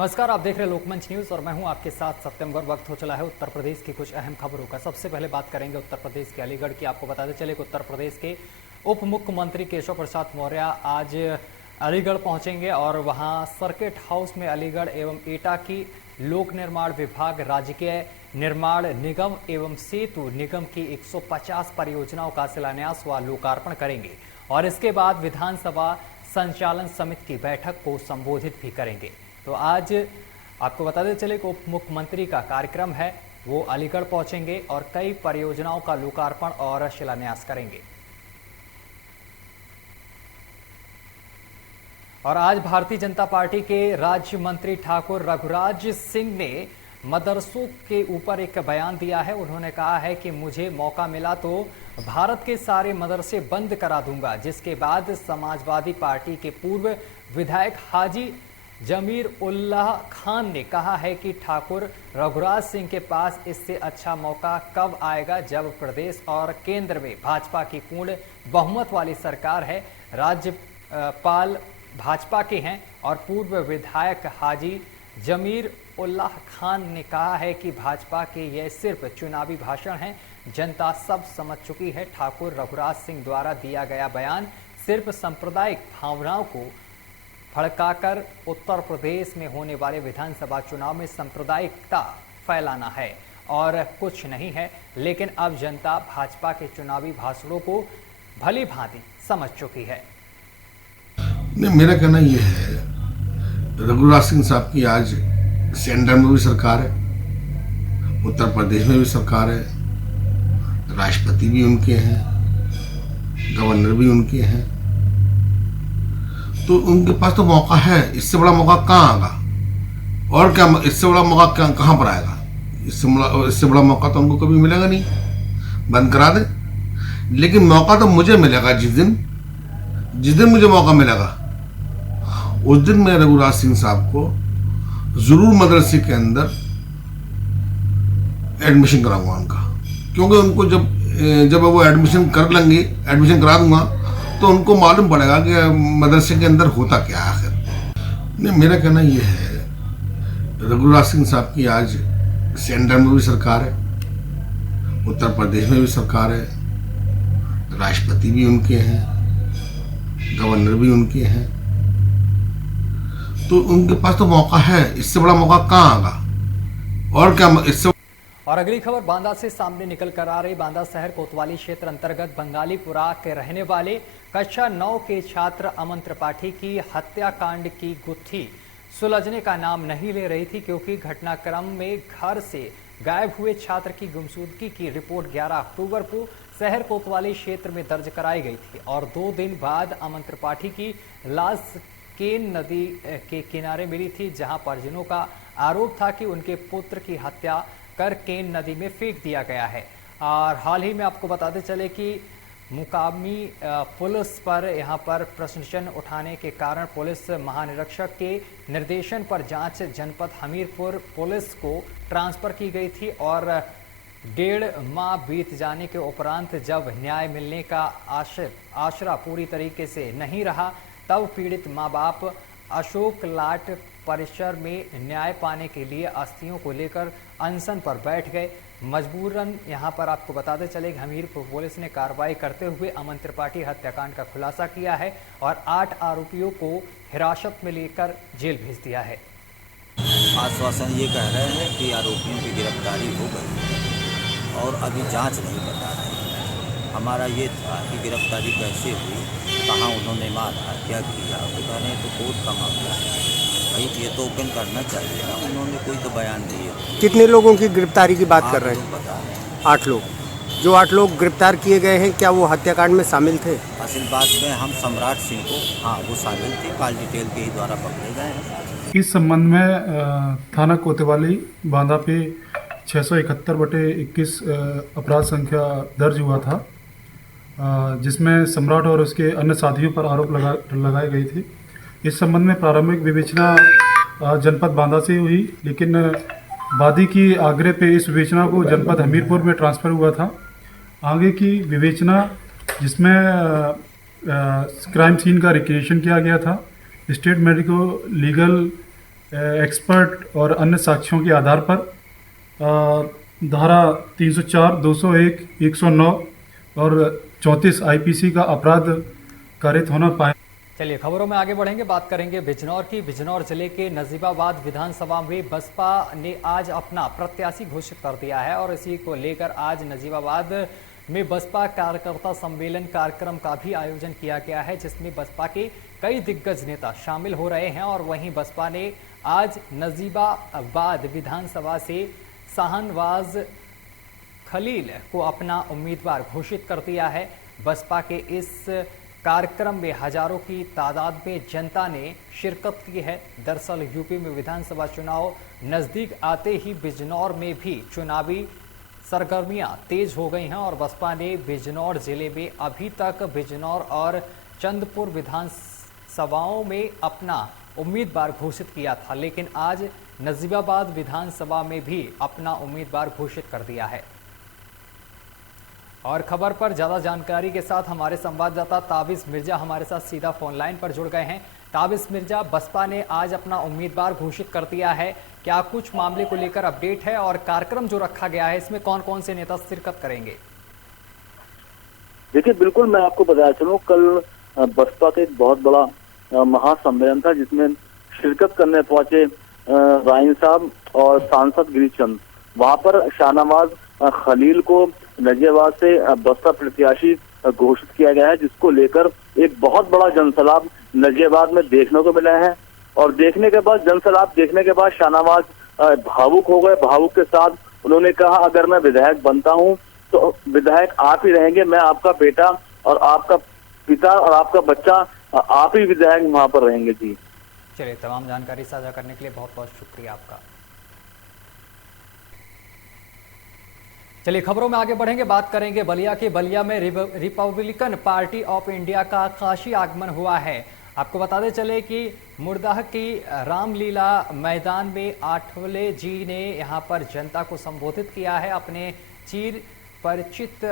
नमस्कार, आप देख रहे हैं लोकमंच न्यूज और मैं हूं आपके साथ सत्यम गौर। वक्त हो चला है उत्तर प्रदेश की कुछ अहम खबरों का। सबसे पहले बात करेंगे उत्तर प्रदेश के अलीगढ़ की। आपको बताते चले कि उत्तर प्रदेश के उप मुख्यमंत्री केशव प्रसाद मौर्य आज अलीगढ़ पहुंचेंगे और वहां सर्किट हाउस में अलीगढ़ एवं एटा की लोक निर्माण विभाग, राजकीय निर्माण निगम एवं सेतु निगम की 150 परियोजनाओं का शिलान्यास व लोकार्पण करेंगे और इसके बाद विधानसभा संचालन समिति की बैठक को संबोधित भी करेंगे। तो आज आपको बताते चले कि उप मुख्यमंत्री का कार्यक्रम है, वो अलीगढ़ पहुंचेंगे और कई परियोजनाओं का लोकार्पण और शिलान्यास करेंगे। और आज भारतीय जनता पार्टी के राज्य मंत्री ठाकुर रघुराज सिंह ने मदरसों के ऊपर एक बयान दिया है। उन्होंने कहा है कि मुझे मौका मिला तो भारत के सारे मदरसे बंद करा दूंगा। जिसके बाद समाजवादी पार्टी के पूर्व विधायक हाजी जमीर उल्लाह खान ने कहा है कि ठाकुर रघुराज सिंह के पास इससे अच्छा मौका कब आएगा जब प्रदेश और केंद्र में भाजपा की पूर्ण बहुमत वाली सरकार है। राज्यपाल भाजपा के हैं और पूर्व विधायक हाजी जमीर उल्लाह खान ने कहा है कि भाजपा के यह सिर्फ चुनावी भाषण हैं, जनता सब समझ चुकी है। ठाकुर रघुराज सिंह द्वारा दिया गया बयान सिर्फ सांप्रदायिक भावनाओं को भड़काकर उत्तर प्रदेश में होने वाले विधानसभा चुनाव में सांप्रदायिकता फैलाना है और कुछ नहीं है। लेकिन अब जनता भाजपा के चुनावी भाषणों को भली भांति समझ चुकी है। नहीं, मेरा कहना यह है, रघुराज सिंह साहब की आज सेंटर में भी सरकार है, उत्तर प्रदेश में भी सरकार है, राष्ट्रपति भी उनके हैं, गवर्नर भी उनके हैं, तो उनके पास तो मौका है। इससे बड़ा मौका कहाँ आएगा और क्या इससे बड़ा मौका कहाँ पर आएगा? इससे बड़ा मौका तो उनको कभी मिलेगा नहीं, बंद करा दे। लेकिन मौका तो मुझे मिलेगा जिस दिन मुझे मौका मिलेगा उस दिन मैं रघुराज सिंह साहब को जरूर मदरसे के अंदर एडमिशन कराऊंगा उनका, क्योंकि उनको जब वो एडमिशन कर लेंगे, एडमिशन करा दूंगा तो उनको मालूम पड़ेगा कि मदरसे के अंदर होता क्या है आखिर। नहीं, मेरा कहना यह है, रघुराज सिंह साहब की आज सेंटर में भी सरकार है, उत्तर प्रदेश में भी सरकार है, राष्ट्रपति भी उनके हैं, गवर्नर भी उनके हैं, तो उनके पास तो मौका है। इससे बड़ा मौका कहाँ आएगा और क्या इससे। और अगली खबर बांदा से सामने निकल कर आ रही। बांदा शहर कोतवाली क्षेत्र अंतर्गत बंगालीपुरा के रहने वाले कक्षा 9 के छात्र अमन त्रिपाठी की हत्याकांड की गुत्थी सुलझने का नाम नहीं ले रही थी, क्योंकि घटनाक्रम में घर से गायब हुए छात्र की गुमशुदगी की रिपोर्ट 11 अक्टूबर को शहर कोतवाली क्षेत्र में दर्ज कराई गई थी और 2 दिन बाद अमन त्रिपाठी की लाश केन नदी के किनारे मिली थी, जहां परिजनों का आरोप था कि उनके पुत्र की हत्या कर केन नदी में फेंक दिया गया है। और हाल ही में आपको बताते चले कि मुकामी पुलिस पर यहां पर प्रश्न उठाने के कारण पुलिस महानिरीक्षक के निर्देशन पर जांच जनपद हमीरपुर पुलिस को ट्रांसफर की गई थी और 1.5 माह बीत जाने के उपरांत जब न्याय मिलने का आशरा पूरी तरीके से नहीं रहा, तब पीड़ित माँ बाप अशोक लाट परिसर में न्याय पाने के लिए अस्थियों को लेकर अनशन पर बैठ गए। मजबूरन यहां पर आपको बताते चले कि हमीरपुर पुलिस ने कार्रवाई करते हुए अमन त्रिपाठी हत्याकांड का खुलासा किया है और 8 आरोपियों को हिरासत में लेकर जेल भेज दिया है। आश्वासन ये कह रहे हैं कि आरोपियों की गिरफ्तारी हो गई और अभी जांच नहीं बता रहे हैं। हमारा ये था कि गिरफ्तारी कैसे हुई, कहाँ उन्होंने मारा, क्या किया, तो कह रहे हैं तो कोर्ट का मामला है भाई, ये तो ओपन करना चाहिए ना। उन्होंने कोई तो बयान दिया। कितने लोगों की गिरफ्तारी की बात कर रहे हैं? बता रहे हैं 8 लोग। जो 8 लोग गिरफ्तार किए गए हैं, क्या वो हत्याकांड में शामिल थे? असल बात में हम सम्राट सिंह को, हाँ वो शामिल थे, कॉल डिटेल के ही द्वारा पकड़े गए हैं। इस संबंध में थाना कोतवाली बांदा पे 671/21 अपराध संख्या दर्ज हुआ था, जिसमें सम्राट और उसके अन्य साथियों पर आरोप लगाए गए थे। इस संबंध में प्रारंभिक विवेचना जनपद बांदा से हुई, लेकिन वादी की आग्रह पे इस विवेचना को जनपद हमीरपुर में ट्रांसफ़र हुआ था। आगे की विवेचना जिसमें क्राइम सीन का रिक्रिएशन किया गया था, स्टेट मेडिको लीगल एक्सपर्ट और अन्य साक्ष्यों के आधार पर धारा 304, 201, 109 और 34 आईपीसी का अपराध कारित होना पाए। चलिए खबरों में आगे बढ़ेंगे, बात करेंगे बिजनौर की। बिजनौर जिले के नजीबाबाद विधानसभा में बसपा ने आज अपना प्रत्याशी घोषित कर दिया है और इसी को लेकर आज नजीबाबाद में बसपा कार्यकर्ता सम्मेलन कार्यक्रम का भी आयोजन किया गया है, जिसमें बसपा के कई दिग्गज नेता शामिल हो रहे हैं। और वहीं बसपा ने आज नजीबाबाद विधानसभा से शाहनवाज खलील को अपना उम्मीदवार घोषित कर दिया है। बसपा के इस कार्यक्रम में हजारों की तादाद में जनता ने शिरकत की है। दरअसल यूपी में विधानसभा चुनाव नजदीक आते ही बिजनौर में भी चुनावी सरगर्मियां तेज हो गई हैं और बसपा ने बिजनौर जिले में अभी तक बिजनौर और चंदपुर विधानसभाओं में अपना उम्मीदवार घोषित किया था, लेकिन आज नजीबाबाद विधानसभा में भी अपना उम्मीदवार घोषित कर दिया है। और खबर पर ज्यादा जानकारी के साथ हमारे संवाददाता ताबिस मिर्जा हमारे साथ सीधा फोन लाइन पर जुड़ गए हैं। ताबिस मिर्जा, बसपा ने आज अपना उम्मीदवार घोषित कर दिया है, क्या कुछ मामले को लेकर अपडेट है और कार्यक्रम जो रखा गया है इसमें कौन कौन से नेता शिरकत करेंगे? देखिए, बिल्कुल मैं आपको बताया चलूं, कल बसपा का एक बहुत बड़ा महासम्मेलन था जिसमें शिरकत करने पहुंचे राइन साहब और सांसद गिरीशचंद। वहां पर शाहनवाज खलील को नजीबाबाद से बसपा प्रत्याशी घोषित किया गया है, जिसको लेकर एक बहुत बड़ा जनसैलाब नजीबाबाद में देखने को मिला है। और देखने के बाद जनसैलाब देखने के बाद शाहनवाज भावुक हो गए। भावुक के साथ उन्होंने कहा, अगर मैं विधायक बनता हूं तो विधायक आप ही रहेंगे, मैं आपका बेटा और आपका पिता और आपका बच्चा आप ही विधायक वहां पर रहेंगे। जी चलिए, तमाम जानकारी साझा करने के लिए बहुत बहुत शुक्रिया आपका। चलिए खबरों में आगे बढ़ेंगे, बात करेंगे बलिया के। बलिया में रिपब्लिकन पार्टी ऑफ इंडिया का काशी आगमन हुआ है। आपको बताते चले कि मुर्दाह की रामलीला मैदान में आठवले जी ने यहां पर जनता को संबोधित किया है। अपने चीर परिचित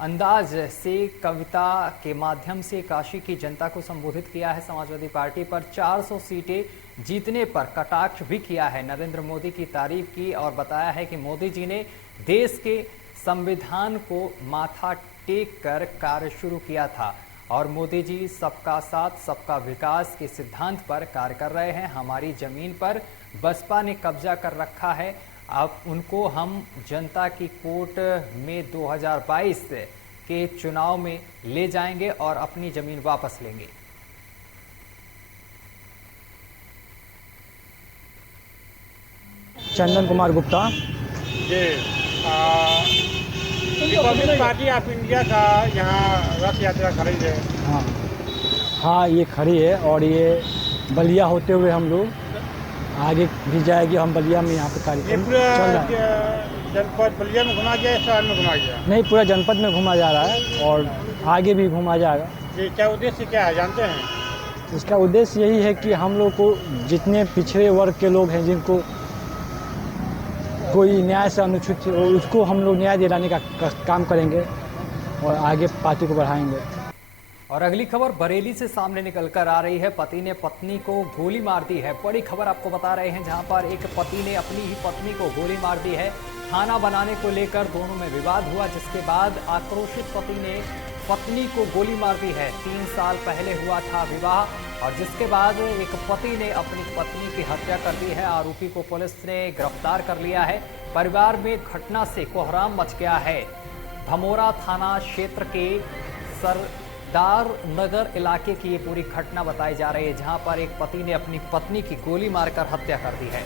अंदाज से कविता के माध्यम से काशी की जनता को संबोधित किया है। समाजवादी पार्टी पर 400 सीटें जीतने पर कटाक्ष भी किया है। नरेंद्र मोदी की तारीफ की और बताया है कि मोदी जी ने देश के संविधान को माथा टेक कर कार्य शुरू किया था और मोदी जी सबका साथ सबका विकास के सिद्धांत पर कार्य कर रहे हैं। हमारी जमीन पर बसपा ने कब्जा कर रखा है, अब उनको हम जनता की कोर्ट में 2022 के चुनाव में ले जाएंगे और अपनी जमीन वापस लेंगे। Chandan Kumar Gupta. Republic Party of India का यहाँ रथ यात्रा खड़ी है। हाँ, ये खड़ी है और ये बलिया होते हुए हम लोग आगे भी जाएगी। हम बलिया में यहाँ पे कार्यक्रम चल रहा है। जनपद बलिया में घुमा गया, शहर में घुमा गया? नहीं, पूरा जनपद में घुमा जा रहा है और आगे भी घुमा जाएगा। ये क्या उद्देश्य क्या है जानते हैं? इसका उद्देश्य यही है कि हम लोग को जितने पिछड़े वर्ग के लोग हैं जिनको कोई न्याय से अनुचित उसको हम लोग न्याय दिलाने का काम करेंगे और आगे पार्टी को बढ़ाएंगे। और अगली खबर बरेली से सामने निकल कर आ रही है। पति ने पत्नी को गोली मार दी है। बड़ी खबर आपको बता रहे हैं, जहां पर एक पति ने अपनी ही पत्नी को गोली मार दी है। खाना बनाने को लेकर दोनों में विवाद हुआ, जिसके बाद आक्रोशित पति ने पत्नी को गोली मार दी है। 3 साल पहले हुआ था विवाह और जिसके बाद एक पति ने अपनी पत्नी की हत्या कर दी है। आरोपी को पुलिस ने गिरफ्तार कर लिया है। परिवार में घटना से कोहराम मच गया है। भमोरा थाना क्षेत्र के सरदार नगर इलाके की ये पूरी घटना बताई जा रही है, जहां पर एक पति ने अपनी पत्नी की गोली मारकर हत्या कर दी है।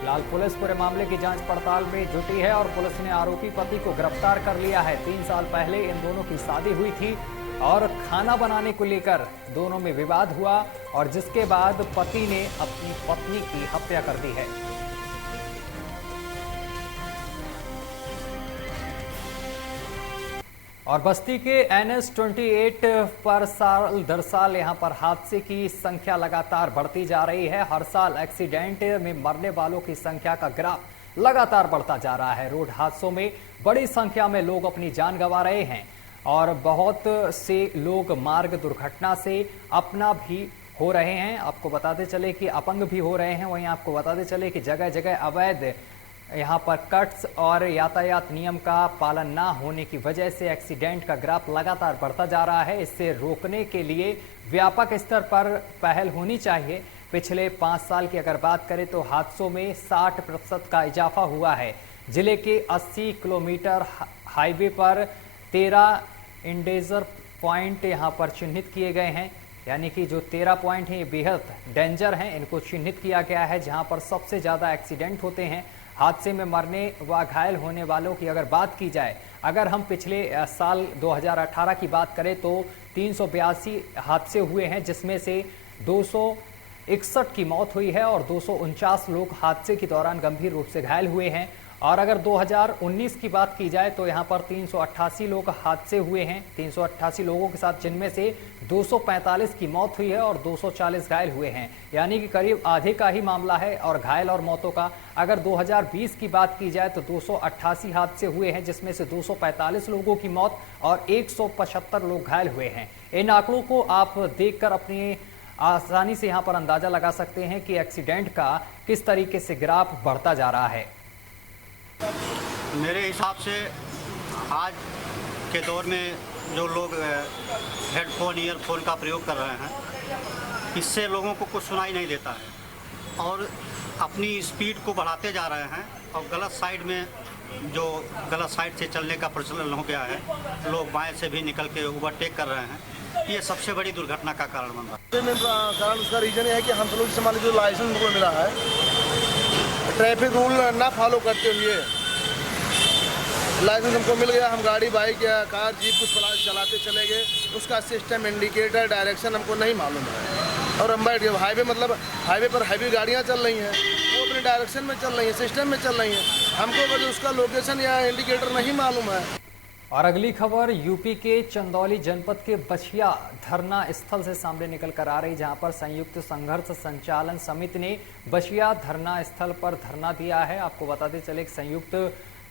फिलहाल पुलिस पूरे मामले की जांच पड़ताल में जुटी है और पुलिस ने आरोपी पति को गिरफ्तार कर लिया है। 3 साल पहले इन दोनों की शादी हुई थी और खाना बनाने को लेकर दोनों में विवाद हुआ और जिसके बाद पति ने अपनी पत्नी की हत्या कर दी है। और बस्ती के NH 28 पर साल दर साल यहां पर हादसे की संख्या लगातार बढ़ती जा रही है। हर साल एक्सीडेंट में मरने वालों की संख्या का ग्राफ लगातार बढ़ता जा रहा है। रोड हादसों में बड़ी संख्या में लोग अपनी जान गंवा रहे हैं और बहुत से लोग मार्ग दुर्घटना से अपना भी हो रहे हैं। आपको बताते चले कि अपंग भी हो रहे हैं। वहीं आपको बताते चले कि जगह जगह अवैध यहाँ पर कट्स और यातायात नियम का पालन ना होने की वजह से एक्सीडेंट का ग्राफ लगातार बढ़ता जा रहा है। इससे रोकने के लिए व्यापक स्तर पर पहल होनी चाहिए। पिछले 5 साल की अगर बात करें तो हादसों में 60% का इजाफा हुआ है। जिले के 80 किलोमीटर हाईवे पर 13 इंडेंजर पॉइंट यहाँ पर चिन्हित किए गए हैं, यानी कि जो 13 पॉइंट हैं ये बेहद डेंजर हैं। इनको चिन्हित किया गया है जहाँ पर सबसे ज़्यादा एक्सीडेंट होते हैं। हादसे में मरने व घायल होने वालों की अगर बात की जाए, अगर हम पिछले साल 2018 की बात करें तो 382 हादसे हुए हैं, जिसमें से 261 की मौत हुई है और 249 लोग हादसे के दौरान गंभीर रूप से घायल हुए हैं। और अगर 2019 की बात की जाए तो यहाँ पर 388 लोग हादसे हुए हैं, 388 लोगों के साथ, जिनमें से 245 की मौत हुई है और 240 घायल हुए हैं, यानी कि करीब आधे का ही मामला है। और घायल और मौतों का अगर 2020 की बात की जाए तो 288 हादसे हुए हैं, जिसमें से 245 लोगों की मौत और 175 लोग घायल हुए हैं। इन आंकड़ों को आप देखकर अपनी आसानी से यहाँ पर अंदाजा लगा सकते हैं कि एक्सीडेंट का किस तरीके से ग्राफ बढ़ता जा रहा है। मेरे हिसाब से आज के दौर में जो लोग हेडफोन ईयरफोन का प्रयोग कर रहे हैं, इससे लोगों को कुछ सुनाई नहीं देता है और अपनी स्पीड को बढ़ाते जा रहे हैं और गलत साइड में जो गलत साइड से चलने का प्रचलन हो गया है, लोग बाएं से भी निकल के ओवरटेक कर रहे हैं। ये सबसे बड़ी दुर्घटना का कारण बन रहा है। कारण उसका रीज़न ये है कि हम लोग जैसे मान लीजिए जो लाइसेंस हमको मिला है, ट्रैफिक रूल ना फॉलो करते हुए लाइसेंस हमको मिल गया, हम गाड़ी बाइक या कार जीप कुछ चलाते चले गए, उसका सिस्टम इंडिकेटर डायरेक्शन हमको नहीं मालूम है और हम बैठ गए। हाईवे मतलब हाईवे पर हैवी गाड़ियाँ चल रही हैं, वो अपने डायरेक्शन में चल रही हैं, सिस्टम में चल रही हैं, हमको बस उसका लोकेशन या इंडिकेटर नहीं मालूम है। और अगली खबर यूपी के चंदौली जनपद के बछिया धरना स्थल से सामने निकल कर आ रही, जहां पर संयुक्त संघर्ष संचालन समिति ने बछिया धरना स्थल पर धरना दिया है। आपको बताते चले कि संयुक्त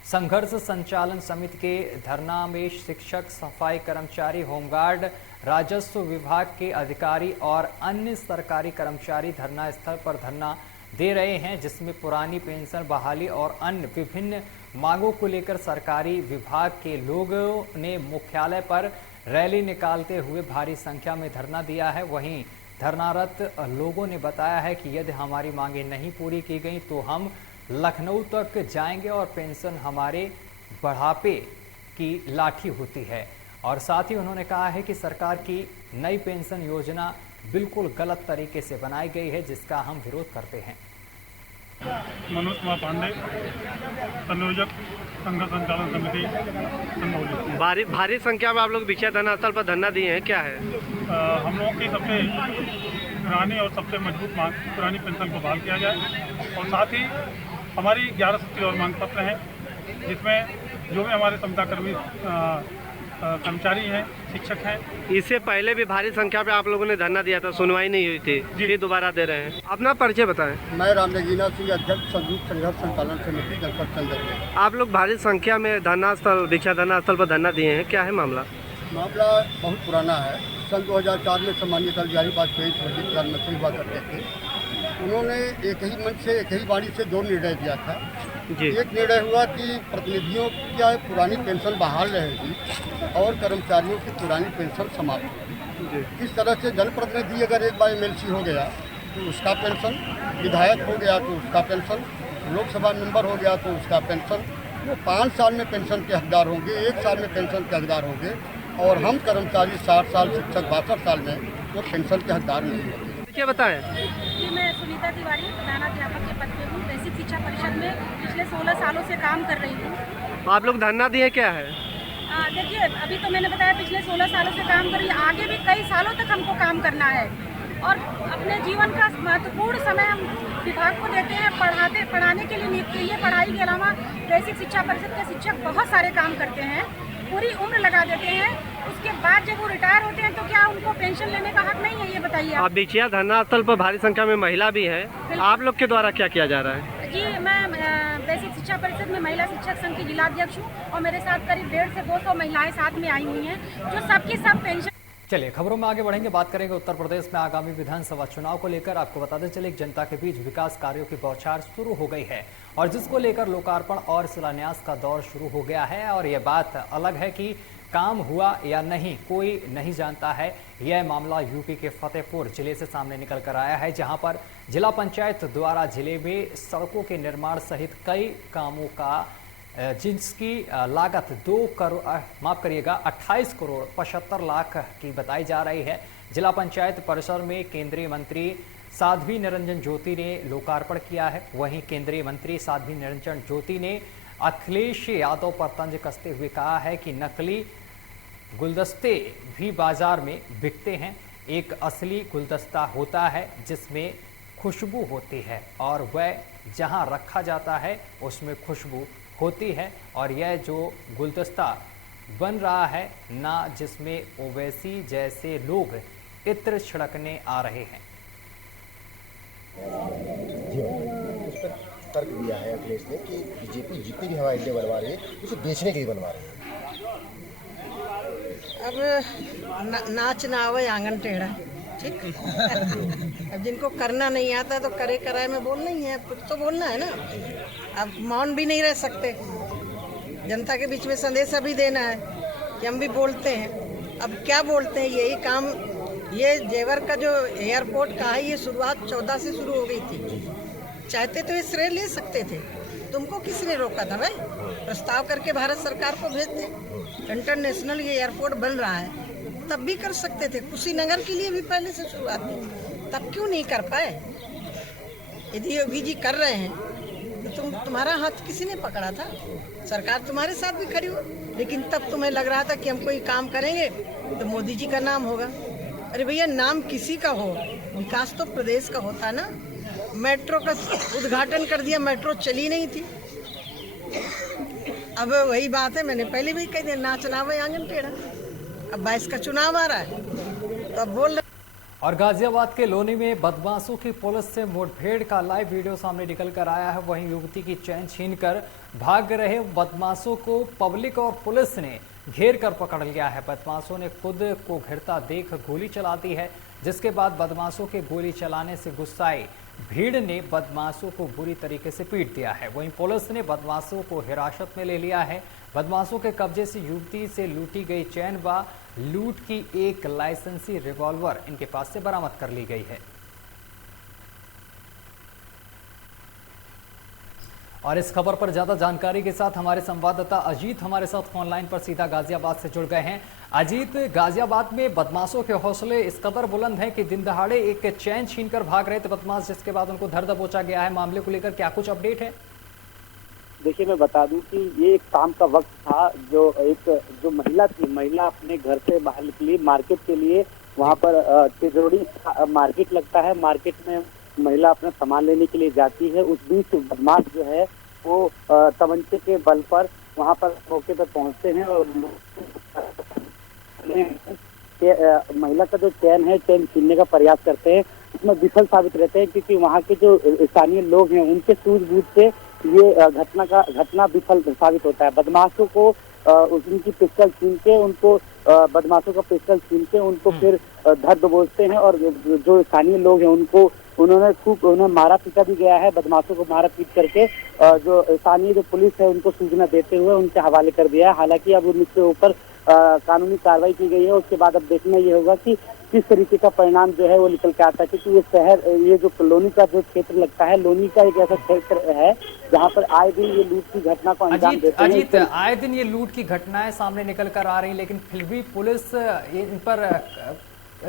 संघर्ष संचालन समिति के धरना में शिक्षक, सफाई कर्मचारी, होमगार्ड, राजस्व विभाग के अधिकारी और अन्य सरकारी कर्मचारी धरना स्थल पर धरना दे रहे हैं, जिसमें पुरानी पेंशन बहाली और अन्य विभिन्न मांगों को लेकर सरकारी विभाग के लोगों ने मुख्यालय पर रैली निकालते हुए भारी संख्या में धरना दिया है। वहीं धरनारत लोगों ने बताया है कि यदि हमारी मांगें नहीं पूरी की गई तो हम लखनऊ तक जाएंगे और पेंशन हमारे बुढ़ापे की लाठी होती है। और साथ ही उन्होंने कहा है कि सरकार की नई पेंशन योजना बिल्कुल गलत तरीके से बनाई गई है, जिसका हम विरोध करते हैं। मनोज कुमार पांडे, संयोजक संघर्ष संचालन समिति चंदौली। भारी संख्या में आप लोग बछिया धरना स्थल पर धरना दिए हैं, क्या है? हम लोगों की सबसे पुरानी और सबसे मजबूत मांग पुरानी पेंशन को बहाल किया जाए और साथ ही हमारी 11 सूची और मांग पत्र हैं, जिसमें जो भी हमारे समताकर्मी कर्मचारी हैं, शिक्षक हैं। इससे पहले भी भारी संख्या पे आप लोगों ने धरना दिया था, सुनवाई नहीं हुई थी, फिर दोबारा दे रहे हैं। अपना परिचय बताएं। मैं रामनगीना सिंह, अध्यक्ष संयुक्त संघर्ष संचालन समिति जनपद चंदौली। आप लोग भारी संख्या में धरना स्थल बछिया धरना स्थल पर धरना दिए हैं, क्या है मामला? मामला बहुत पुराना है। सन 2004 में सम्मानित अटल बिहारी वाजपेयी प्रधानमंत्री हुआ करते थे। उन्होंने एक ही मंच से, एक ही वाणी से 2 निर्णय दिया था। एक निर्णय हुआ कि प्रतिनिधियों की पुरानी पेंशन बहाल रहेगी और कर्मचारियों की पुरानी पेंशन समाप्त होगी। इस तरह से जनप्रतिनिधि अगर एक बार MLC हो गया तो उसका पेंशन, विधायक हो गया तो उसका पेंशन, लोकसभा मेंबर हो गया तो उसका पेंशन, वो 5 साल में पेंशन के हकदार होंगे, 1 साल में पेंशन के हकदार होंगे और हम कर्मचारी 60 साल, शिक्षक 62 साल में वो पेंशन के हकदार नहीं होंगे। क्या बताएं? जी, मैं सुनीता तिवारी प्रधानाध्यापक के पद पे हूँ। बेसिक शिक्षा परिषद में पिछले 16 सालों से काम कर रही हूँ। आप लोग धरना दिए, क्या है? देखिए, अभी तो मैंने बताया पिछले 16 सालों से काम कर रही है, आगे भी कई सालों तक हमको काम करना है और अपने जीवन का महत्वपूर्ण समय हम विभाग को देते हैं पढ़ाने के लिए नियुक्त की है। पढ़ाई के अलावा बेसिक शिक्षा परिषद के शिक्षक बहुत सारे काम करते हैं, पूरी उम्र लगा देते हैं। उसके बाद जब वो रिटायर होते हैं तो क्या उनको पेंशन लेने का हक नहीं है, ये बताइए आप। बछिया धरना स्थल पर भारी संख्या में महिला भी है, आप लोग के द्वारा क्या किया जा रहा है? जी, मैं बेसिक शिक्षा परिषद में महिला शिक्षक संघ की जिलाध्यक्ष हूँ और मेरे साथ करीब 150 से 200 महिलाएं साथ में आई हुई हैं, जो सबकी सब पेंशन चलिए खबरों में आगे बढ़ेंगे, बात करेंगे उत्तर प्रदेश में आगामी विधानसभा चुनाव को लेकर। आपको बताते चले जनता के बीच विकास कार्यों की बौछार शुरू हो गई है और जिसको लेकर लोकार्पण और शिलान्यास का दौर शुरू हो गया है। और यह बात अलग है कि काम हुआ या नहीं कोई नहीं जानता है। यह मामला यूपी के फतेहपुर जिले से सामने निकल कर आया है, जहां पर जिला पंचायत द्वारा जिले में सड़कों के निर्माण सहित कई कामों का जिसकी लागत 28 करोड़ 75 लाख की बताई जा रही है। जिला पंचायत परिसर में केंद्रीय मंत्री साध्वी निरंजन ज्योति ने लोकार्पण किया है। वहीं केंद्रीय मंत्री साध्वी निरंजन ज्योति ने अखिलेश यादव पर तंज कसते हुए कहा है कि नकली गुलदस्ते भी बाजार में बिकते हैं। एक असली गुलदस्ता होता है जिसमें खुशबू होती है और वह जहां रखा जाता है उसमें खुशबू होती है। और यह जो गुलदस्ता बन रहा है ना, जिसमें ओवैसी जैसे लोग इत्र छिड़कने आ रहे हैं। उस पर तर्क दिया है अखिलेश ने कि बीजेपी जितने भी हवाई अड्डे बनवा रही है उसे बेचने के लिए बनवा रही है। अब नाच ना आवे आंगन टेढ़ा, ठीक। अब जिनको करना नहीं आता तो करे कराए में बोलना ही है, कुछ तो बोलना है ना। अब मौन भी नहीं रह सकते, जनता के बीच में संदेश भी देना है कि हम भी बोलते हैं। अब क्या बोलते हैं, यही काम, ये जेवर का जो एयरपोर्ट का है ये शुरुआत 14 से शुरू हो गई थी। चाहते तो ये श्रेय ले सकते थे, तुमको किसने रोका था भाई? प्रस्ताव करके भारत सरकार को भेजते। इंटरनेशनल ये एयरपोर्ट बन रहा है, तब भी कर सकते थे। कुशीनगर के लिए भी पहले से शुरुआत थी, तब क्यों नहीं कर पाए? यदि योगी जी कर रहे हैं तो तुम्हारा हाथ किसी ने पकड़ा था? सरकार तुम्हारे साथ भी खड़ी हो, लेकिन तब तुम्हें लग रहा था कि हम कोई काम करेंगे तो मोदी जी का नाम होगा। अरे भैया, नाम किसी का हो, विकास तो प्रदेश का होता ना। मेट्रो का उद्घाटन कर दिया, मेट्रो चली नहीं थी। अब वही बात है, मैंने पहले भी कह दिया, नाच नावे आंगन टेढ़ा। अब 22 का चुनाव आ रहा है तो अब बोल रहे। और गाजियाबाद के लोनी में बदमाशों की पुलिस से मुठभेड़ का लाइव वीडियो सामने निकल कर आया है। वहीं युवती की चैन छीनकर भाग रहे बदमाशों को पब्लिक और पुलिस ने घेर कर पकड़ लिया है। बदमाशों ने खुद को घिरता देख गोली चला दी है, जिसके बाद बदमाशों के गोली चलाने से गुस्साए भीड़ ने बदमाशों को बुरी तरीके से पीट दिया है। वहीं पुलिस ने बदमाशों को हिरासत में ले लिया है। बदमाशों के कब्जे से युवती से लूटी गई चैन व लूट की एक लाइसेंसी रिवॉल्वर इनके पास से बरामद कर ली गई है। और इस खबर पर ज्यादा जानकारी के साथ हमारे संवाददाता अजीत हमारे साथ फोनलाइन पर सीधा गाजियाबाद से जुड़ गए हैं। अजीत, गाजियाबाद में बदमाशों के हौसले इस कदर बुलंद हैं कि दिन दहाड़े एक चैन छीनकर भाग रहे थे बदमाश, जिसके बाद उनको धर दबोचा गया है। मामले को लेकर क्या कुछ अपडेट है? देखिए, मैं बता दूं कि ये एक शाम का वक्त था। जो महिला थी, महिला अपने घर से बाहर निकली मार्केट के लिए। वहां पर तिजोरी मार्केट लगता है, मार्केट में महिला अपना सामान लेने के लिए जाती है। उस बीच बदमाश जो है वो तमंचे के बल पर वहां पर मौके पर पहुंचते हैं और महिला का जो चैन है, चैन छीनने का प्रयास करते हैं। इसमें विफल साबित रहते हैं क्योंकि वहाँ के जो स्थानीय लोग हैं उनके सूझबूझ से ये घटना विफल साबित होता है। बदमाशों को उनकी पिस्टल छीन के बदमाशों का पिस्टल छीन के उनको फिर धर दबोचते हैं। और जो स्थानीय लोग हैं उन्हें मारा पीटा भी गया है। बदमाशों को मारा पीट करके जो स्थानीय जो पुलिस है उनको सूचना देते हुए उनके हवाले कर दिया है। हालांकि अब उनके ऊपर कानूनी कार्रवाई की गई है। उसके बाद अब देखना ये होगा कि किस तरीके का परिणाम जो है वो निकल के आता है, क्योंकि ये जो लोनी का जो क्षेत्र लगता है, लोनी का एक ऐसा क्षेत्र है जहाँ पर आए दिन ये लूट की घटना को अंजाम देते हैं। अजीत, आए दिन ये लूट की घटनाएं सामने निकल कर आ रही, लेकिन फिर भी पुलिस इन पर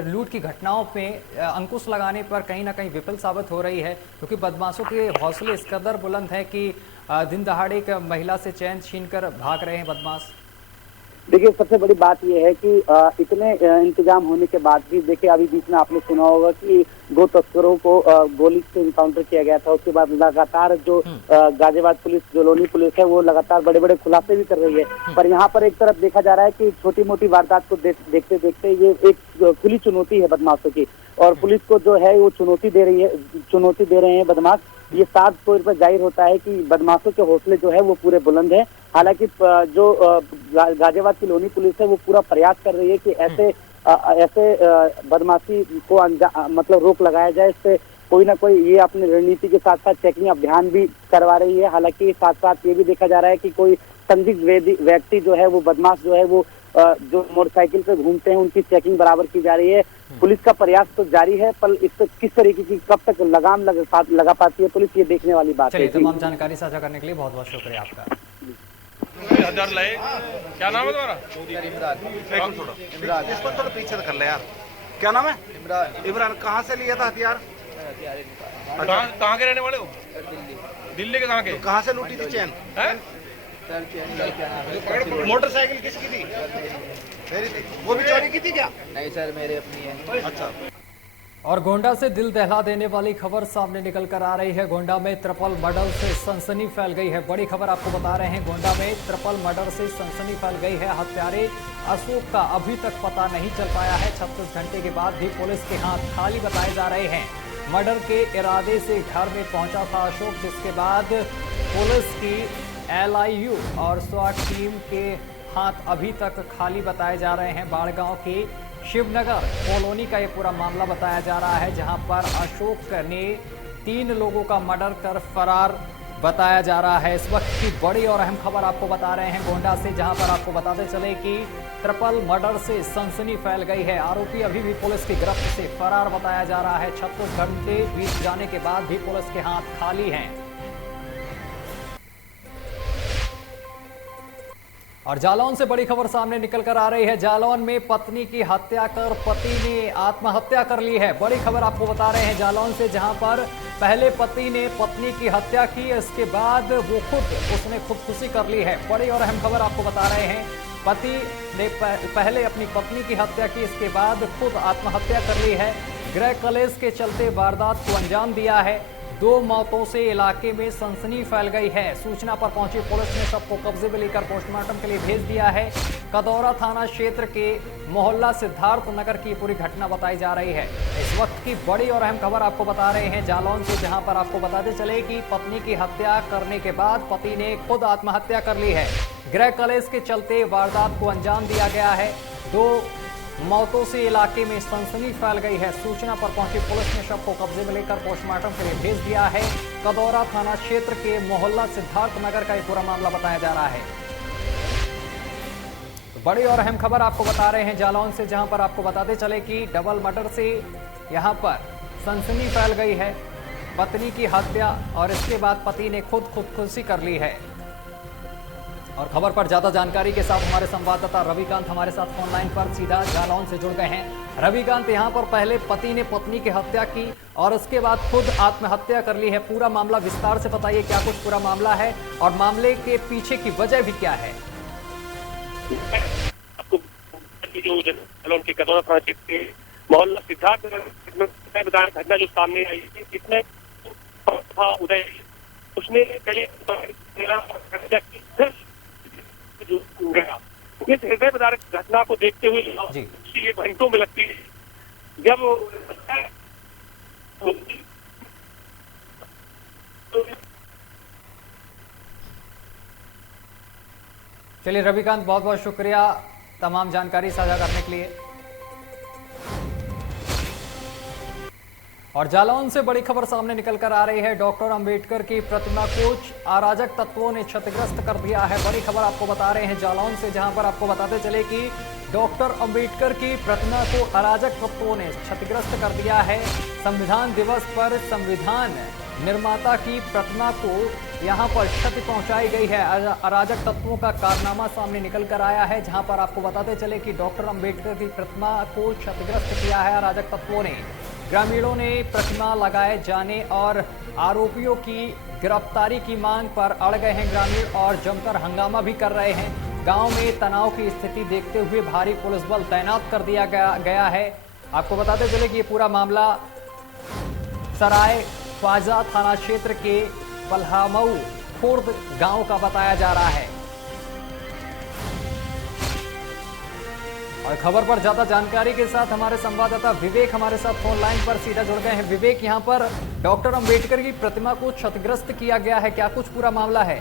लूट की घटनाओं पे अंकुश लगाने पर कहीं ना कहीं विफल साबित हो रही है, क्योंकि बदमाशों के हौसले इस कदर बुलंद है कि दिन दहाड़े एक महिला से चैन छीनकर भाग रहे हैं बदमाश। देखिए, सबसे बड़ी बात यह है कि इतने इंतजाम होने के बाद भी देखिए, अभी बीच में आपने सुना होगा कि 2 तस्करों को गोली से इनकाउंटर किया गया था। उसके बाद लगातार जो गाजियाबाद पुलिस, जो लोनी पुलिस है, वो लगातार बड़े बड़े खुलासे भी कर रही है। पर यहाँ पर एक तरफ देखा जा रहा है कि छोटी मोटी वारदात को देखते देखते ये एक खुली चुनौती है बदमाशों की, और पुलिस को जो है वो चुनौती दे रहे हैं बदमाश। ये साफ तौर पर जाहिर होता है कि बदमाशों के हौसले जो है वो पूरे बुलंद है। हालांकि जो गाजियाबाद की लोनी पुलिस है वो पूरा प्रयास कर रही है कि ऐसे ऐसे बदमाशी को मतलब रोक लगाया जाए। इससे कोई ना कोई ये अपनी रणनीति के साथ साथ चेकिंग अभियान भी करवा रही है। हालांकि साथ साथ ये भी देखा जा रहा है कि कोई संदिग्ध व्यक्ति जो है वो बदमाश जो है वो जो मोटरसाइकिल पे घूमते हैं उनकी चेकिंग बराबर की जा रही है। पुलिस का प्रयास तो जारी है, पर इस पर किस तरीके की कब तक लगाम लगा पाती है पुलिस, ये देखने वाली बात है। तमाम जानकारी साझा करने के लिए बहुत बहुत शुक्रिया आपका। क्या नाम है तुम्हारा? इमरान। इसको थोड़ा पीछे कर ले यार। क्या नाम है? इमरान। इमरान कहाँ से लिया था हथियार? कहाँ के रहने वाले हो? दिल्ली के। कहाँ के? कहाँ से लूटी थी चैन? मोटरसाइकिल किसकी थी? मेरी थी। वो भी चोरी की थी क्या? नहीं सर, मेरे अपनी है। अच्छा। और गोंडा से दिल दहला देने वाली खबर सामने निकल कर आ रही है। गोंडा में ट्रिपल मर्डर से सनसनी फैल गई है। बड़ी खबर आपको बता रहे हैं, गोंडा में ट्रिपल मर्डर से सनसनी फैल गई है। हत्यारे अशोक का अभी तक पता नहीं चल पाया है। 36 घंटे के बाद भी पुलिस के हाथ खाली बताए जा रहे हैं। मर्डर के इरादे से घर में पहुंचा था अशोक, जिसके बाद पुलिस की LIU और SWAT टीम के हाथ अभी तक खाली बताए जा रहे हैं। बाड़गांव के शिवनगर कॉलोनी का ये पूरा मामला बताया जा रहा है, जहां पर अशोक ने 3 लोगों का मर्डर कर फरार बताया जा रहा है। इस वक्त की बड़ी और अहम खबर आपको बता रहे हैं गोंडा से, जहां पर आपको बताते चले कि ट्रिपल मर्डर से सनसनी फैल गई है। आरोपी अभी भी पुलिस की गिरफ्त से फरार बताया जा रहा है। 36 घंटे बीत जाने के बाद भी पुलिस के हाथ खाली हैं। और जालौन से बड़ी खबर सामने निकल कर आ रही है। जालौन में पत्नी की हत्या कर पति ने आत्महत्या कर ली है। बड़ी खबर आपको बता रहे हैं जालौन से, जहां पर पहले पति ने पत्नी की हत्या की, इसके बाद उसने खुदकुशी कर ली है। बड़ी और अहम खबर आपको बता रहे हैं, पति ने पहले अपनी पत्नी की हत्या की, इसके बाद खुद आत्महत्या कर ली है। गृह कलेश के चलते वारदात को अंजाम दिया है। 2 मौतों से इलाके में सनसनी फैल गई है। सूचना पर पहुंची पुलिस ने सबको कब्जे में लेकर पोस्टमार्टम के लिए भेज दिया है। कदौरा थाना क्षेत्र के मोहल्ला सिद्धार्थ नगर की पूरी घटना बताई जा रही है। इस वक्त की बड़ी और अहम खबर आपको बता रहे हैं जालौन से, जहां पर आपको बताते चले कि पत्नी की हत्या करने के बाद पति ने खुद आत्महत्या कर ली है। गृह कलेश के चलते वारदात को अंजाम दिया गया है। 2 मौतों से इलाके में सनसनी फैल गई है। सूचना पर पहुंची पुलिस ने शव को कब्जे में लेकर पोस्टमार्टम के लिए भेज दिया है। कदौरा थाना क्षेत्र के मोहल्ला सिद्धार्थ नगर का ये पूरा मामला बताया जा रहा है। तो बड़ी और अहम खबर आपको बता रहे हैं जालौन से, जहां पर आपको बताते चले कि डबल मर्डर से यहां पर सनसनी फैल गई है। पत्नी की हत्या और इसके बाद पति ने खुदकुशी कर ली है। और खबर पर ज्यादा जानकारी के साथ हमारे संवाददाता रविकांत हमारे साथ फोन लाइन पर सीधा जालौन से जुड़ गए हैं। रविकांत, यहां पर पहले पति ने पत्नी की हत्या की और उसके बाद खुद आत्महत्या कर ली है। पूरा मामला विस्तार से बताइए, क्या कुछ पूरा मामला है और मामले के पीछे की वजह भी क्या है? मोहल्ला सिद्धार्थ घटना जो सामने आई थी, इसमें उदय उसने इस हृदय विदारक घटना को देखते हुए ये घंटों में लगती है। जब चलिए रविकांत, बहुत बहुत शुक्रिया तमाम जानकारी साझा करने के लिए। और जालौन से बड़ी खबर सामने निकल कर आ रही है। डॉक्टर अंबेडकर की प्रतिमा को अराजक तत्वों ने क्षतिग्रस्त कर दिया है। बड़ी खबर आपको बता रहे हैं जालौन से, जहां पर आपको बताते चले कि डॉक्टर अंबेडकर की प्रतिमा को अराजक तत्वों ने क्षतिग्रस्त कर दिया है। संविधान दिवस पर संविधान निर्माता की प्रतिमा को यहां पर क्षति पहुंचाई गई है। अराजक तत्वों का कारनामा सामने निकल कर आया है, जहां पर आपको बताते चले कि डॉक्टर अंबेडकर की प्रतिमा को क्षतिग्रस्त किया है अराजक तत्वों ने। ग्रामीणों ने प्रतिमा लगाए जाने और आरोपियों की गिरफ्तारी की मांग पर अड़ गए हैं ग्रामीण और जमकर हंगामा भी कर रहे हैं। गांव में तनाव की स्थिति देखते हुए भारी पुलिस बल तैनात कर दिया गया है। आपको बताते चले कि ये पूरा मामला सराय ख्वाजा थाना क्षेत्र के पल्हामऊ खुर्द गांव का बताया जा रहा है। और खबर पर ज्यादा जानकारी के साथ हमारे संवाददाता विवेक हमारे साथ फोन लाइन पर सीधा जुड़ गए हैं। विवेक, यहां पर डॉक्टर अंबेडकर की प्रतिमा को क्षतिग्रस्त किया गया है, क्या कुछ पूरा मामला है?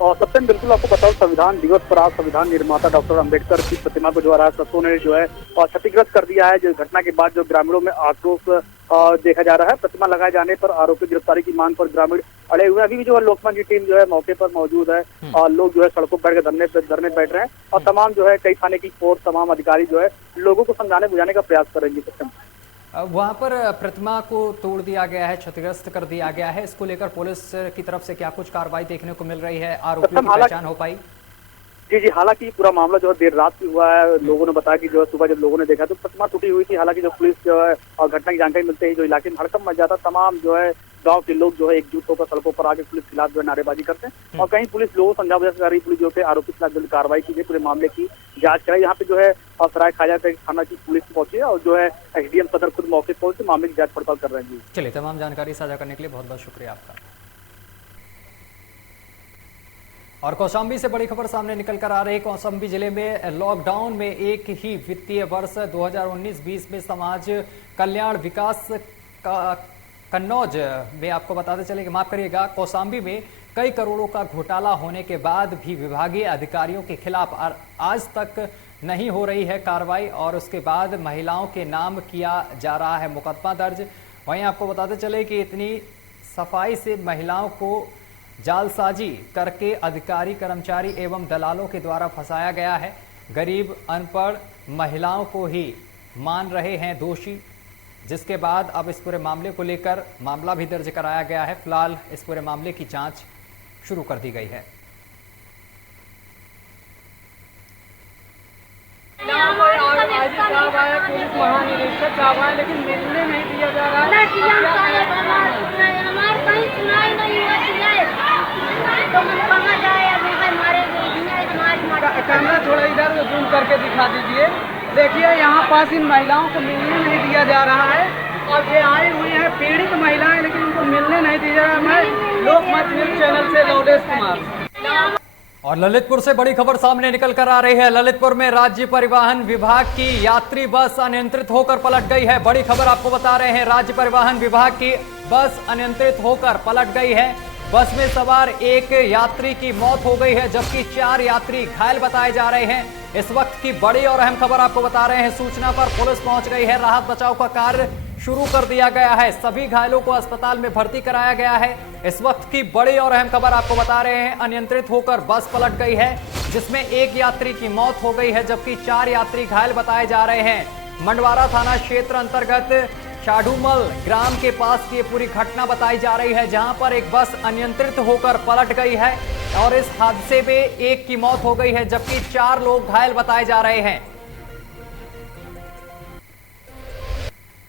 और सबसे बिल्कुल आपको बताऊं, संविधान दिवस पर आज संविधान निर्माता डॉक्टर अंबेडकर की प्रतिमा को जो राजसत्वों ने जो है क्षतिग्रस्त कर दिया है। जो घटना के बाद जो ग्रामीणों में आक्रोश देखा जा रहा है। प्रतिमा लगाए जाने पर आरोपी गिरफ्तारी की मांग पर ग्रामीण अड़े हुए। अभी भी जो है लोकमंच की टीम जो है मौके पर मौजूद है और लोग जो है सड़कों पर धरने बैठ रहे हैं और तमाम जो है कई थाने की फोर्स, तमाम अधिकारी जो है लोगों को समझाने बुझाने का प्रयास करेंगे। वहां पर प्रतिमा को तोड़ दिया गया है, क्षतिग्रस्त कर दिया गया है। इसको लेकर पुलिस की तरफ से क्या कुछ कार्रवाई देखने को मिल रही है? आरोपियों की पहचान हो पाई? जी, हालांकि पूरा मामला जो है देर रात भी हुआ है। लोगों ने बताया कि जो है सुबह जब लोगों ने देखा तो प्रतिमा टूटी हुई थी। हालांकि जो पुलिस जो है और घटना की जानकारी मिलते ही जो इलाके में हड़कंप मच जाता, तमाम जो है गांव के लोग जो है एकजुट होकर सड़कों पर आके पुलिस के खिलाफ जो है नारेबाजी करते हैं और कहीं पुलिस लोगों को समझा बुझा कर रही। पुलिस जो है आरोपी के खिलाफ कार्रवाई की गई, पूरे मामले की जांच कराई। यहाँ पे जो है सराय खाजा थाना की पुलिस पहुंची और जो है एसडीएम सदर खुद मौके पर पहुंचे मामले की जांच पड़ताल कर रहे हैं। चलिए, तमाम जानकारी साझा करने के लिए बहुत बहुत शुक्रिया आपका। और कौशाम्बी से बड़ी खबर सामने निकल कर आ रही है। कौशाम्बी जिले में लॉकडाउन में एक ही वित्तीय वर्ष 2019-20 में समाज कल्याण विकास कन्नौज में आपको बताते चले कि माफ करिएगा, कौशाम्बी में कई करोड़ों का घोटाला होने के बाद भी विभागीय अधिकारियों के खिलाफ आज तक नहीं हो रही है कार्रवाई और उसके बाद महिलाओं के नाम किया जा रहा है मुकदमा दर्ज। वहीं आपको बताते चले कि इतनी सफाई से महिलाओं को जालसाजी करके अधिकारी, कर्मचारी एवं दलालों के द्वारा फंसाया गया है। गरीब, अनपढ़ महिलाओं को ही मान रहे हैं दोषी, जिसके बाद अब इस पूरे मामले को लेकर मामला भी दर्ज कराया गया है। फिलहाल इस पूरे मामले की जांच शुरू कर दी गई है। पुलिस महानिरीक्षक साहब आए लेकिन मिलने नहीं दिया जा रहा है। कैमरा थोड़ा इधर जूम करके दिखा दीजिए। देखिए, यहाँ पास इन महिलाओं को मिलने नहीं दिया जा रहा है और ये आई हुई है पीड़ित महिलाएं, लेकिन उनको मिलने नहीं दिया जा रहा है। मैं लोकमत न्यूज चैनल से लौडेश कुमार। और ललितपुर से बड़ी खबर सामने निकल कर आ रही है। ललितपुर में राज्य परिवहन विभाग की यात्री बस अनियंत्रित होकर पलट गई है। बड़ी खबर आपको बता रहे हैं, राज्य परिवहन विभाग की बस अनियंत्रित होकर पलट गई है। बस में सवार एक यात्री की मौत हो गई है, जबकि 4 यात्री घायल बताए जा रहे हैं। इस वक्त की बड़ी और अहम खबर आपको बता रहे हैं। सूचना पर पुलिस पहुंच गई है, राहत बचाव का कार्य शुरू कर दिया गया है। सभी घायलों को अस्पताल में भर्ती कराया गया है। इस वक्त की बड़ी और अहम खबर आपको बता रहे हैं, अनियंत्रित होकर बस पलट गई है, जिसमें एक यात्री की मौत हो गई है, जबकि 4 यात्री घायल बताए जा रहे हैं। मंडवारा थाना क्षेत्र अंतर्गत शाडूमल ग्राम के पास की पूरी घटना बताई जा रही है, जहां पर एक बस अनियंत्रित होकर पलट गई है और इस हादसे में एक की मौत हो गई है, जबकि 4 लोग घायल बताए जा रहे हैं।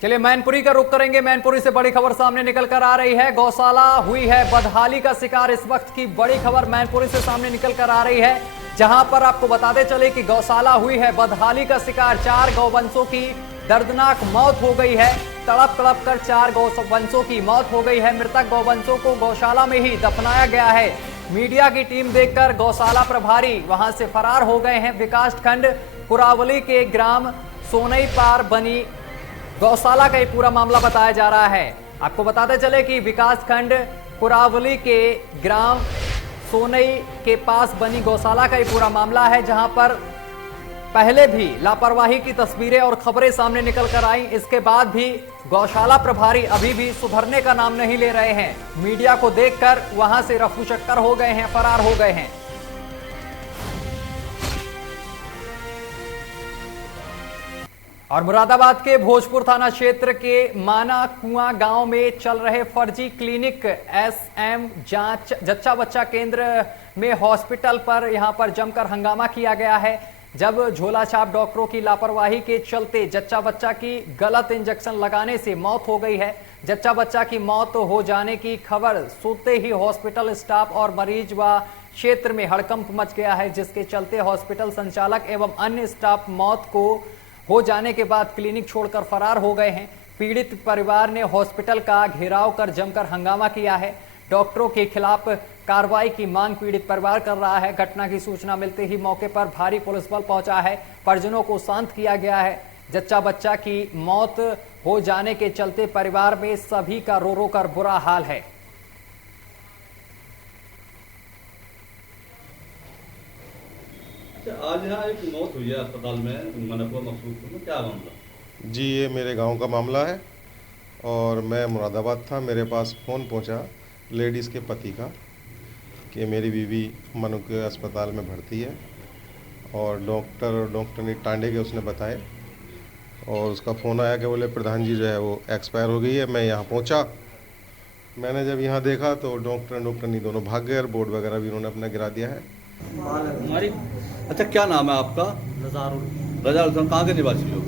चलिए, मैनपुरी का रुख करेंगे। मैनपुरी से बड़ी खबर सामने निकल कर आ रही है। गौशाला हुई है बदहाली का शिकार। इस वक्त की बड़ी खबर मैनपुरी से सामने निकल कर आ रही है, जहां पर आपको बताते चले कि गौशाला हुई है बदहाली का शिकार। 4 गौवंशों की दर्दनाक मौत हो गई है। तड़प कर 4 गौवंशों की मौत हो गई है। मृतक गौवंशों को गौशाला में ही दफनाया गया है। मीडिया की टीम देखकर गौशाला प्रभारी वहां से फरार हो गए हैं। विकास खंड कुरावली के ग्राम सोनई पार बनी गौशाला का ये पूरा मामला बताया जा रहा है। आपको बताते चले कि विकास खंड कुरावली के ग्राम सोनई के पास बनी गौशाला का ये पूरा मामला है, जहां पर पहले भी लापरवाही की तस्वीरें और खबरें सामने निकल कर आई। इसके बाद भी गौशाला प्रभारी अभी भी सुधरने का नाम नहीं ले रहे हैं। मीडिया को देखकर वहां से रफू चक्कर हो गए हैं, फरार हो गए हैं। और मुरादाबाद के भोजपुर थाना क्षेत्र के माना कुआं गांव में चल रहे फर्जी क्लिनिक एसएम जांच जच्चा बच्चा केंद्र में हॉस्पिटल पर यहां पर जमकर हंगामा किया गया है। जब झोला छाप डॉक्टरों की लापरवाही के चलते जच्चा बच्चा की गलत इंजेक्शन लगाने से मौत हो गई है। जच्चा बच्चा की मौत हो जाने की खबर सुनते ही हॉस्पिटल स्टाफ और मरीज व क्षेत्र में हड़कंप मच गया है, जिसके चलते हॉस्पिटल संचालक एवं अन्य स्टाफ मौत को हो जाने के बाद क्लिनिक छोड़कर फरार हो गए हैं। पीड़ित परिवार ने हॉस्पिटल का घेराव कर जमकर हंगामा किया है। डॉक्टरों के खिलाफ कार्रवाई की मांग पीड़ित परिवार कर रहा है। घटना की सूचना मिलते ही मौके पर भारी पुलिस बल पहुंचा है। परिजनों को शांत किया गया है। जच्चा बच्चा की मौत हो जाने के चलते परिवार में सभी का रो रो कर बुरा हाल है। आज यहाँ एक मौत हुई है अस्पताल में मनपुआ मकसूदपुर में, क्या मामला? जी ये मेरे गांव का मामला है और मैं मुरादाबाद था। मेरे पास फ़ोन पहुंचा लेडीज़ के पति का कि मेरी बीवी मनु के अस्पताल में भर्ती है और डॉक्टर टांडे के उसने बताए और उसका फ़ोन आया कि बोले प्रधान जी जो है वो एक्सपायर हो गई है। मैं यहाँ पहुँचा, मैंने जब यहाँ देखा तो डॉक्टर नहीं दोनों भाग गए और बोर्ड वगैरह भी उन्होंने अपना गिरा दिया है। हमारी अच्छा क्या नाम है आपका? रजाउल। कहाँ के निवासी हो?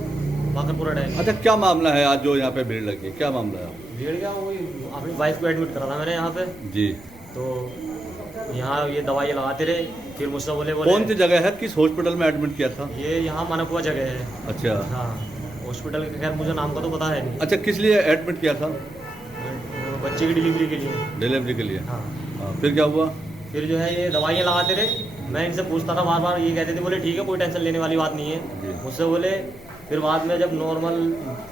बाकरपुरा डैम। अच्छा क्या मामला है आज जो यहाँ पे भीड़ लगी, क्या मामला है? भीड़ क्या, वही अपनी वाइफ को एडमिट करा था मैंने यहाँ पे जी। तो यहाँ ये दवाई लगाते रहे, फिर मुझसे बोले कौन सी जगह है, किस हॉस्पिटल में एडमिट किया था? ये यहाँ मनपुआ जगह है। अच्छा हाँ, हॉस्पिटल के खैर मुझे नाम का तो पता है नहीं। अच्छा किस लिए एडमिट किया था? बच्चे की डिलीवरी के लिए। डिलीवरी के लिए? हाँ। फिर क्या हुआ? फिर जो है ये दवाइयाँ लगाते रहे, मैं इनसे पूछता था बार बार, ये कहते थे बोले ठीक है कोई टेंशन लेने वाली बात नहीं है। मुझसे बोले फिर बाद में जब नॉर्मल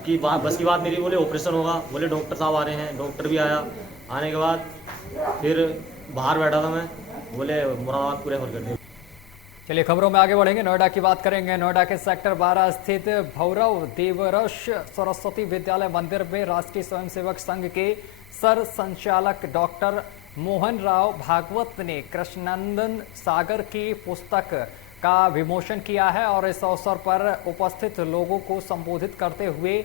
की बात बस की बात नहीं रही, बोले ऑपरेशन होगा, बोले डॉक्टर साहब आ रहे हैं। डॉक्टर भी आया, आने के बाद फिर बाहर बैठा था मैं, बोले मुरादाबाद पूरे रेफर कर दिया। चलिए खबरों में आगे बढ़ेंगे, नोएडा की बात करेंगे। नोएडा के सेक्टर 12 स्थित भौरव देवरश सरस्वती विद्यालय मंदिर में राष्ट्रीय स्वयंसेवक संघ के सर संचालक डॉक्टर मोहन राव भागवत ने कृष्णनंदन सागर की पुस्तक का विमोचन किया है और इस अवसर पर उपस्थित लोगों को संबोधित करते हुए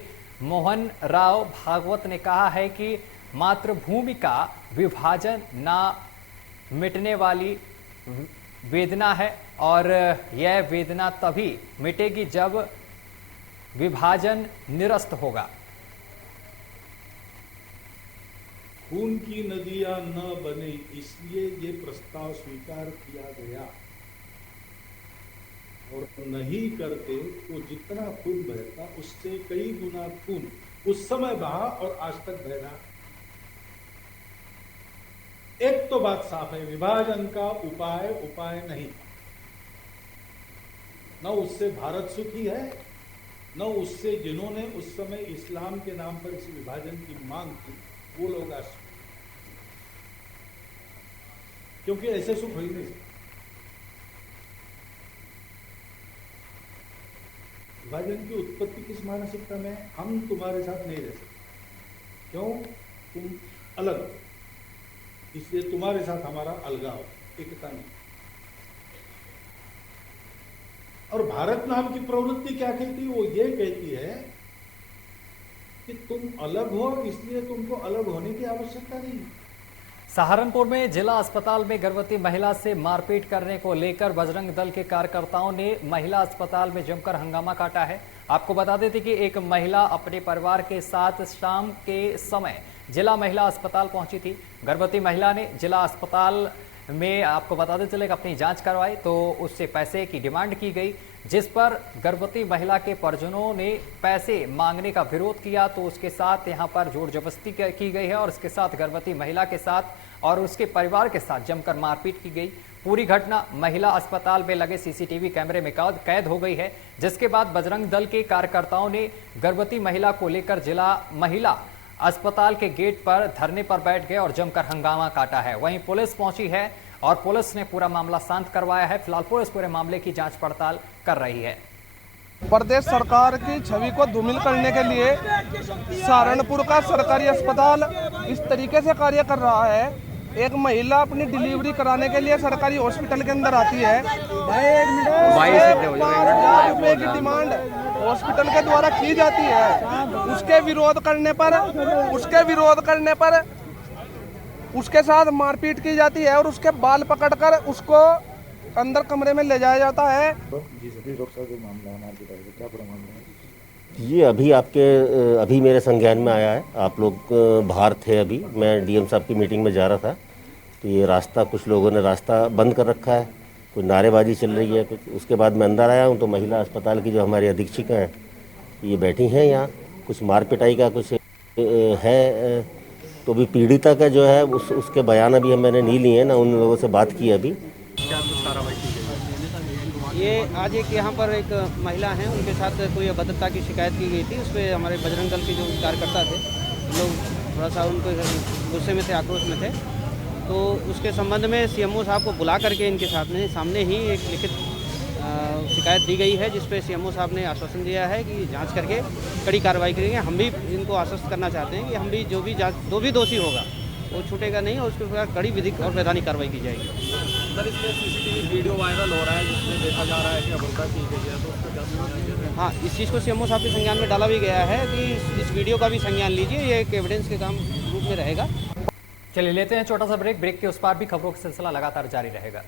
मोहन राव भागवत ने कहा है कि मातृभूमि का विभाजन ना मिटने वाली वेदना है और यह वेदना तभी मिटेगी जब विभाजन निरस्त होगा। खून की नदियां न बने इसलिए ये प्रस्ताव स्वीकार किया गया और नहीं करते तो जितना खून बहता उससे कई गुना खून उस समय बहा और आज तक बह रहा। एक तो बात साफ है, विभाजन का उपाय नहीं, न उससे भारत सुखी है न उससे जिन्होंने उस समय इस्लाम के नाम पर इस विभाजन की मांग की वो लोग आज, क्योंकि ऐसे सुख हो ही नहीं सकते। विभाजन की उत्पत्ति किस मानसिकता में? हम तुम्हारे साथ नहीं रह सकते, क्यों? तुम अलग, इसलिए तुम्हारे साथ हमारा अलगाव, एकता नहीं। और भारत नाम की प्रवृत्ति क्या कहती है? वो ये कहती है कि तुम अलग हो, इसलिए तुमको अलग होने की आवश्यकता नहीं। सहारनपुर में जिला अस्पताल में गर्भवती महिला से मारपीट करने को लेकर बजरंग दल के कार्यकर्ताओं ने महिला अस्पताल में जमकर हंगामा काटा है। आपको बता देते कि एक महिला अपने परिवार के साथ शाम के समय जिला महिला अस्पताल पहुंची थी। गर्भवती महिला ने जिला अस्पताल में, आपको बताते चले, अपनी जांच करवाई तो उससे पैसे की डिमांड की गई, जिस पर गर्भवती महिला के परिजनों ने पैसे मांगने का विरोध किया तो उसके साथ यहां पर जोर जबरदस्ती की गई है और इसके साथ गर्भवती महिला के साथ और उसके परिवार के साथ जमकर मारपीट की गई। पूरी घटना महिला अस्पताल में लगे सीसीटीवी कैमरे में कैद हो गई है, जिसके बाद बजरंग दल के कार्यकर्ताओं ने गर्भवती महिला को लेकर जिला महिला अस्पताल के गेट पर धरने पर बैठ गए और जमकर हंगामा काटा है। वहीं पुलिस पहुंची है और पुलिस ने पूरा मामला शांत करवाया है। फिलहाल पुलिस पूरे मामले की जांच पड़ताल कर रही है। प्रदेश सरकार की छवि को धूमिल करने के लिए सहारनपुर का सरकारी अस्पताल इस तरीके से कार्य कर रहा है। एक महिला अपनी डिलीवरी कराने के लिए सरकारी हॉस्पिटल के अंदर आती है, 5 लाख रुपए की डिमांड हॉस्पिटल के द्वारा की जाती है। उसके विरोध करने पर उसके साथ मारपीट की जाती है और उसके बाल पकड़कर उसको अंदर कमरे में ले जाया जाता है। ये अभी मेरे संज्ञान में आया है। आप लोग बाहर थे, अभी मैं डीएम साहब की मीटिंग में जा रहा था तो ये रास्ता, कुछ लोगों ने रास्ता बंद कर रखा है, कुछ नारेबाजी चल रही है कुछ। उसके बाद मैं अंदर आया हूँ तो महिला अस्पताल की जो हमारी अधीक्षिका हैं ये बैठी हैं यहाँ, कुछ मार पिटाई का कुछ है। तो अभी पीड़िता का जो है उसके बयान अभी मैंने नहीं लिए हैं, ना उन लोगों से बात की अभी। ये आज एक यहाँ पर एक महिला हैं, उनके साथ कोई अभद्रता की शिकायत की गई थी। उस पर हमारे बजरंग दल के जो कार्यकर्ता थे लोग थोड़ा सा उनको गुस्से में थे, आक्रोश में थे, तो उसके संबंध में सीएमओ साहब को बुला करके इनके सामने ही एक लिखित शिकायत दी गई है, जिस पे सीएमओ साहब ने आश्वासन दिया है कि जांच करके कड़ी कार्रवाई करेंगे। हम भी इनको आश्वस्त करना चाहते हैं कि हम भी जो भी दोषी होगा वो छूटेगा नहीं और उसके ऊपर कड़ी विधिक और वैधानिक कार्रवाई की जाएगी। सर, इसमें सीसीटीवी वीडियो वायरल हो रहा है जिसमें देखा जा रहा है कि अभद्रता की गई है, तो उसका क्या जरूरत है? हाँ, इस चीज़ को सीएमओ साहब के संज्ञान में डाला भी गया है कि इस वीडियो का भी संज्ञान लीजिए, ये एक एविडेंस के काम रूप में रहेगा। चलिए लेते हैं छोटा सा ब्रेक के उस पार भी खबरों का सिलसिला लगातार जारी रहेगा।